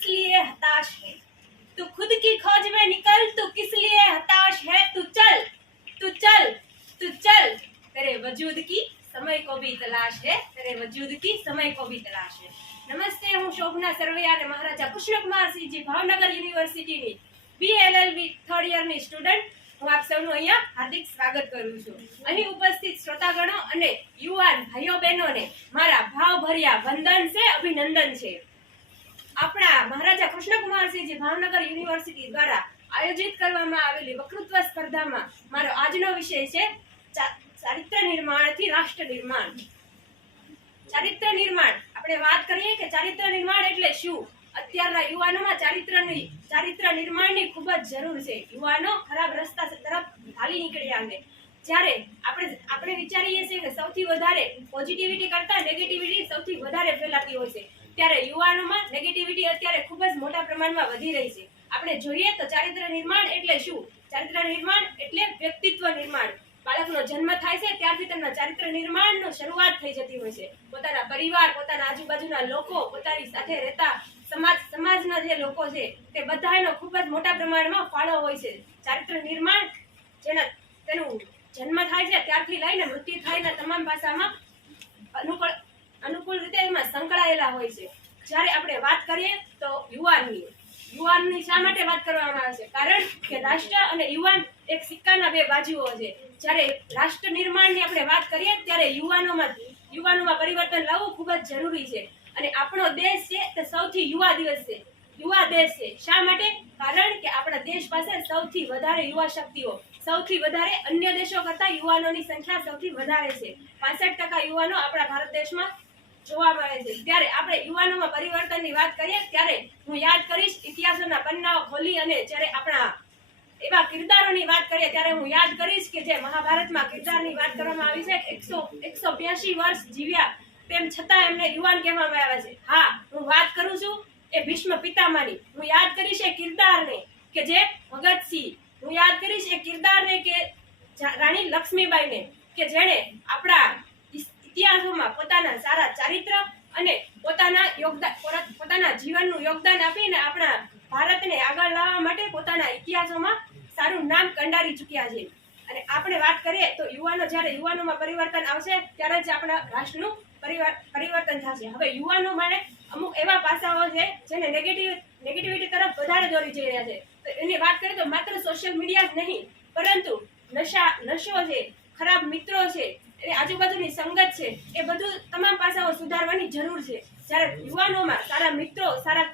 किस लिए हताश है तू खुद की खोज में निकल तू किस लिए हताश है तू चल तू चल तू चल तेरे वजूद की समय को भी तलाश है तेरे वजूद की समय को भी તલાશ है નમસ્તે હું શોભના સરવૈયા અને મહારાજા કૃષ્ણકુમારસિંહજી ભાવનગર યુનિવર્સિટીની બીએલએલબી થર્ડ યરની સ્ટુડન્ટ હું આપ સૌનું અહીંયા હાર્દિક સ્વાગત કરું છું અહીં ઉપસ્થિત શ્રોતાગણો અને યુવાન ભાઈઓ બહેનોને મારા ભાવભર્યા વંદન છે અભિનંદન છે આપણા મહારાજા કૃષ્ણકુમારસિંહજી ભાવનગર યુનિવર્સિટી દ્વારા આયોજિત કરવામાં આવેલી વક્તૃત્વ સ્પર્ધામાં મારો આજનો વિષય છે ચારિત્ર નિર્માણથી રાષ્ટ્ર નિર્માણ. ચારિત્ર નિર્માણ. આપણે વાત કરીએ કે ચારિત્ર નિર્માણ એટલે શું? અત્યારના યુવાનોમાં ચારિત્રની, ચારિત્ર નિર્માણની ખૂબ જ જરૂર છે. યુવાનો ખરાબ રસ્તા તરફ ઢાલી નીકળ્યા છે. જ્યારે આપણે આપણે વિચારીએ છીએ કે સૌથી વધારે પોઝિટિવિટી કરતા નેગેટિવિટી સૌથી વધારે ફેલાતી હોય છે. ત્યારે યુવાનોમાં નેગેટિવિટી અત્યારે ખૂબ જ મોટા પ્રમાણમાં વધી રહી છે. આપણે જોઈએ તો ચારિત્ર નિર્માણ એટલે શું? ચારિત્ર નિર્માણ એટલે વ્યક્તિત્વ નિર્માણ. બાળકનો જન્મ થાય છે, ત્યારથી તેમના ચારિત્ર નિર્માણનો શરૂઆત થઈ જતી હોય છે. પોતાના પરિવાર, પોતાના આજુબાજુના લોકો, પોતાની સાથે રહેતા સમાજ, સમાજના જે લોકો છે, તે બધાનો ખૂબ જ મોટા પ્રમાણમાં ફાળો હોય છે. ચારિત્ર નિર્માણ જેના તેનું જન્મ થાય છે, ત્યારથી લઈને મૃત્યુ થાયના તમામ પાસામાં અનુકૂળ અનુકૂળ રીતે એમાં સંકળાયેલા હોય છે. જ્યારે આપણે વાત કરીએ તો યુવાનની યુવાનની શા માટે વાત કરવામાં આવે છે? કારણ કે રાષ્ટ્ર અને યુવાન એક સિક્કાના બે બાજુઓ છે. જ્યારે રાષ્ટ્ર નિર્માણની આપણે વાત કરીએ, ત્યારે યુવાનોમાં યુવાનોમાં પરિવર્તન લાવવું ખૂબ જ જરૂરી છે. અને આપણો દેશ છે તે સૌથી યુવા દિવસ છે. યુવા દેશ છે. શા માટે? કારણ કે આપણા દેશ પાસે સૌથી વધારે યુવા શક્તિઓ, સૌથી વધારે અન્ય દેશો કરતા યુવાનોની સંખ્યા સૌથી વધારે છે. પાસઠ ટકા યુવાનો આપણા ભારત દેશમાં જોવા મળે છે. ત્યારે આપણે યુવાનોમાં પરિવર્તનની વાત કરીએ, ત્યારે હું યાદ કરીશ ઇતિહાસના પન્નાઓ ખોલી અને જ્યારે આપણા એવા કિરદારોની વાત કરીએ, ત્યારે હું યાદ કરીશ કે જે મહાભારતમાં કિરદારની વાત કરવામાં આવી છે, એકસો એકસો બ્યાસી વર્ષ જીવ્યા. તેમ છતાં એમને યુવાન કહેવામાં આવ્યા છે. હા, હું વાત કરું છું એ ભીષ્મ પિતામાની. હું યાદ કરીશ એ કિરદારને કે જે ભગતસિંહ. હું યાદ કરીશ એ કિરદારને કે રાણી લક્ષ્મીબાઈને કે જેણે આપણા ઇતિહાસોમાં પોતાના સારા ચારિત્ર અને પોતાના યોગદાન પોતાના જીવનનું યોગદાન આપીને આપણા ભારતને આગળ લાવવા માટે પોતાના ઇતિહાસોમાં સારું નામ કંડારી ચૂક્યા છે. અને આપણે વાત કરીએ તો યુવાનો જ્યારે યુવાનોમાં પરિવર્તન આવશે, ત્યારે જ આપણા રાષ્ટ્રનું પરિવાર પરિવર્તન થશે. હવે યુવાનો માટે અમુક એવા પાસાઓ છે, જેને નેગેટિવ નેગેટિવિટી તરફ વધારે દોરી જઈ રહ્યા છે. તો એની વાત કરીએ તો માત્ર સોશિયલ મીડિયા જ નહીં, પરંતુ નશા નશો છે, ખરાબ મિત્રો છે આજુબાજુની સંગત છે, એ બધું તમામ પાસાઓ સુધારવાની જરૂર છે. જ્યારે યુવાનોમાં સારા મિત્રો, સારા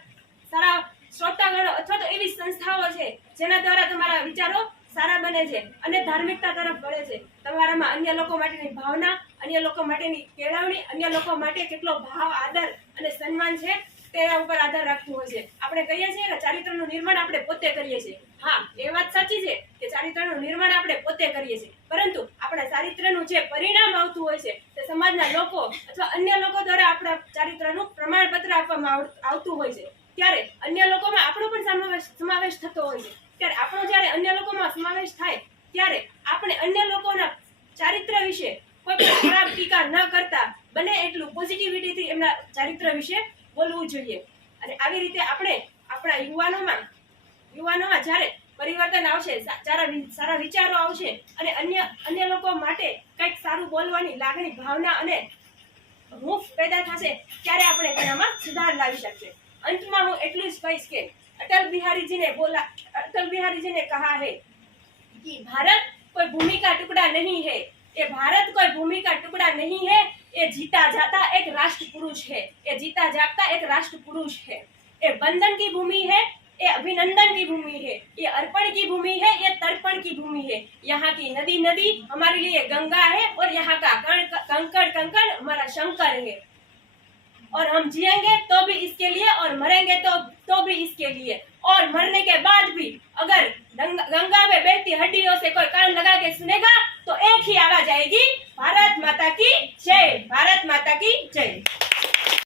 સારા શ્રોતાગણો અથવા તો એવી સંસ્થાઓ છે, જેના દ્વારા તમારા વિચારો સારા બને છે અને ધાર્મિકતા તરફ વળે છે. તમારામાં અન્ય લોકો માટેની ભાવના, અન્ય લોકો માટેની કેળવણી, અન્ય લોકો માટે કેટલો ભાવ, આદર અને સન્માન છે તેના ઉપર આધાર રાખતું હોય છે. આપણે કહીએ છીએ કે ચારિત્રનું નિર્માણ આપણે પોતે કરીએ છીએ. હા, એ વાત સાચી છે કે ચારિત્રનું નિર્માણ આપણે પોતે કરીએ છીએ. પરંતુ આપણા ચારિત્રનું જે પરિણામ આવતું હોય છે, તે સમાજના લોકો અથવા અન્ય લોકો દ્વારા આપણા ચારિત્રનું પ્રમાણપત્ર આપવામાં આવતું હોય છે. ત્યારે અન્ય લોકોમાં આપણો પણ સમાવેશ સમાવેશ થતો હોય છે. ત્યારે આપણો જ્યારે અન્ય લોકોમાં સમાવેશ થાય, ત્યારે આપણે અન્ય લોકોના ચારિત્ર વિશે કોઈ પણ ખરાબ ટીકા ન કરતા બને એટલું પોઝિટિવિટીથી એમના ચારિત્ર વિશે બોલવું જોઈએ. અને આવી રીતે આપણે આપણા યુવાનોમાં યુવાનોમાં જ્યારે પરિવર્તન આવશે સારા સારા વિચારો આવશે અને અન્ય અન્ય લોકો માટે કંઈક સારું બોલવાની લાગણી, ભાવના અને હૂફ પેદા થશે, ત્યારે આપણે તેનામાં સુધાર લાવી શકીએ. અંતમાં હું એટલું જ કહીશ કે અટલ બિહારીજીને બોલા, અટલ બિહારીજીને કહા હે કે ભારત કોઈ ભૂમિકા ટુકડા નહીં હૈ. ये भारत कोई भूमि का टुकड़ा नहीं है, ये जीता जाता एक राष्ट्र पुरुष है। ये जीता जागता एक राष्ट्र पुरुष है। ये बंधन की भूमि है, ये अभिनंदन की भूमि है, ये अर्पण की भूमि है, ये तर्पण की भूमि है। यहाँ की नदी नदी हमारे लिए गंगा है और यहाँ का कंकड़ कंकड़ हमारा शंकर है। और हम जिएँगे तो भी इसके लिए और मरेंगे तो तो भी इसके लिए। और मरने के बाद भी अगर गंगा में बहती हड्डियों से कोई कान लगा के सुनेगा